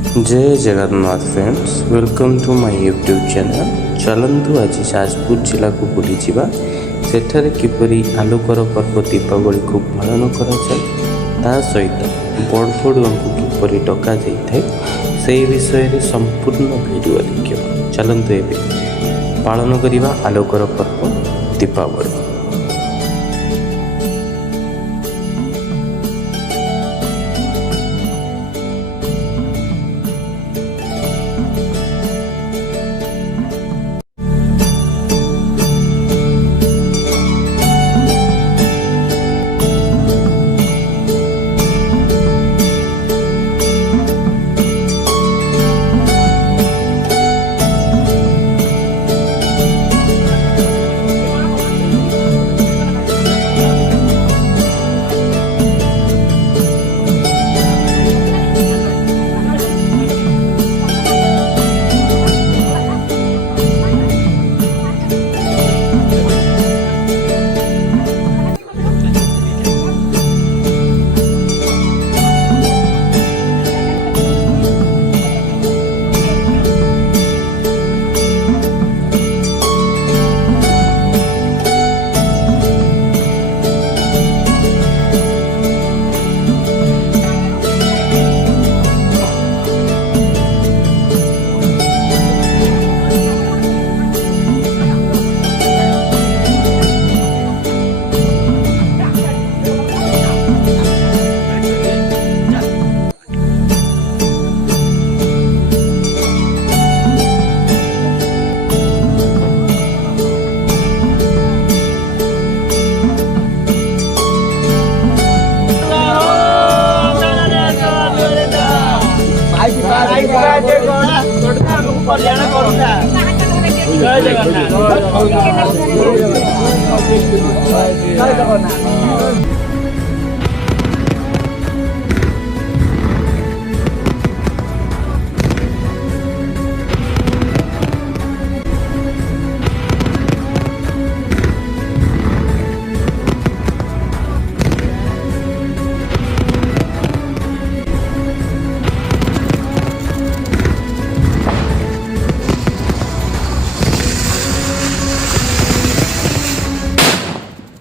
Jai Jagannath friends, welcome to my YouTube channel. चलतु आज जाजपुर जिला को बुली जावा, सेठारे किपरि आलोकर पर्व दीपावली को पालन करा सहित बड़ बड़ुआ को किपरि डका जाए से विषय संपूर्ण वीडियो देखिए। चलतु एवं पालन करवा आलोकर पर्व दीपावली। कल्याण करूंगा जय जगन्नाथ।